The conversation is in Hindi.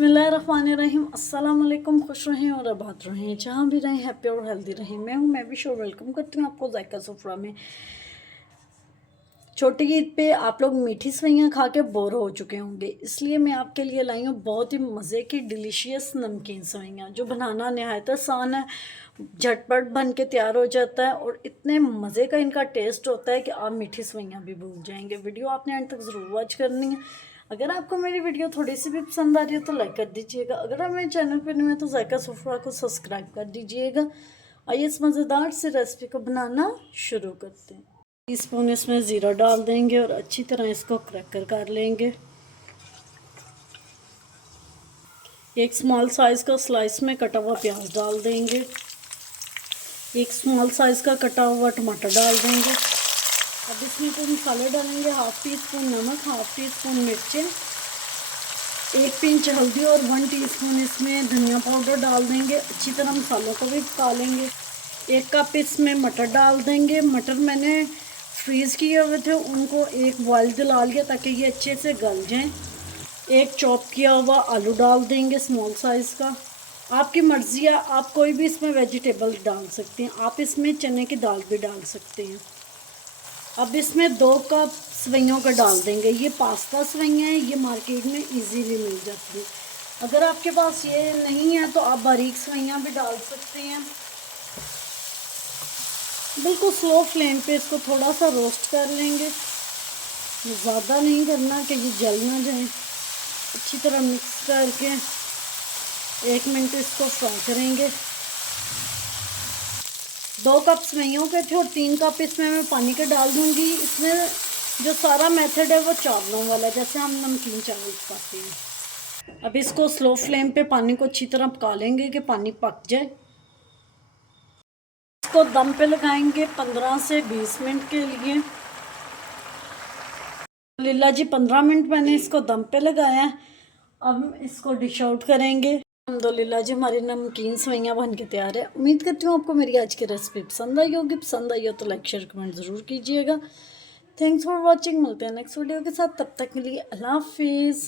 बिस्मिल्लाहिर्रहमानिर्रहीम। अस्सलाम वालेकुम। खुश रहें और आबाद रहें, जहाँ भी रहें हैप्पी और हेल्दी रहें। मैं भी शो वेलकम करती हूँ आपको जायका सफ़रा में। छोटी ईद पे आप लोग मीठी सवैयाँ खा के बोर हो चुके होंगे, इसलिए मैं आपके लिए लाई हूँ बहुत ही मज़े की डिलीशियस नमकीन सवैयाँ, जो बनाना नहायत आसान है, झटपट बन के तैयार हो जाता है और इतने मज़े का इनका टेस्ट होता है कि आप मीठी सवैयाँ भी भूल जाएंगे। वीडियो आपने एंड तक ज़रूर वॉच करनी है। अगर आपको मेरी वीडियो थोड़ी सी भी पसंद आ रही है तो लाइक कर दीजिएगा। अगर आप मेरे चैनल पर न्यू है तो जायका सफ़रा को सब्सक्राइब कर दीजिएगा। आइए इस मज़ेदार से रेसिपी को बनाना शुरू करते हैं। टीस्पून इसमें ज़ीरा डाल देंगे और अच्छी तरह इसको क्रैकर कर लेंगे। एक स्मॉल साइज़ का स्लाइस में कटा हुआ प्याज डाल देंगे। एक स्मॉल साइज़ का कटा हुआ टमाटर डाल देंगे। अब इसमें कुछ मसाले डालेंगे। हाफ़ टी स्पून नमक, हाफ़ टी स्पून मिर्चें, 1 पिंच हल्दी और 1 टीस्पून इसमें धनिया पाउडर डाल देंगे। अच्छी तरह मसालों को भी पका लेंगे। 1 कप इसमें मटर डाल देंगे। मटर मैंने फ्रीज़ किए हुए थे, उनको एक बॉयल दिला लिया ताकि ये अच्छे से गल जाएं। एक चॉप किया हुआ आलू डाल देंगे स्मॉल साइज़ का। आपकी मर्ज़ी है, आप कोई भी इसमें वेजिटेबल डाल सकते हैं। आप इसमें चने की दाल भी डाल सकते हैं। अब इसमें 2 कप सवैयों का डाल देंगे। ये पास्ता सवैयाँ हैं, ये मार्केट में इजीली मिल जाती है। अगर आपके पास ये नहीं है तो आप बारीक सवैयाँ भी डाल सकते हैं। बिल्कुल स्लो फ्लेम पे इसको थोड़ा सा रोस्ट कर लेंगे, ज़्यादा नहीं करना कि ये जल ना जाए। अच्छी तरह मिक्स करके 1 मिनट इसको फ्राई करेंगे। 2 कप सवैयों के थे और 3 कप इसमें मैं पानी के डाल दूँगी। इसमें जो सारा मेथड है वो चावलों वाला, जैसे हम नमकीन चावल पकाते हैं। अब इसको स्लो फ्लेम पे पानी को अच्छी तरह पका लेंगे कि पानी पक जाए। इसको दम पे लगाएंगे 15 से 20 मिनट के लिए। लीला जी 15 मिनट मैंने इसको दम पे लगाया है। अब इसको डिश आउट करेंगे। अल्हम्दुलिल्लाह जी हमारी नमकीन सवैयाँ बन के तैयार है। उम्मीद करती हूँ आपको मेरी आज की रेसिपी पसंद आई होगी। पसंद आई हो तो लाइक शेयर कमेंट ज़रूर कीजिएगा। Thanks for watching. मिलते हैं नेक्स्ट वीडियो के साथ, तब तक के लिए अल्लाह हाफिज़।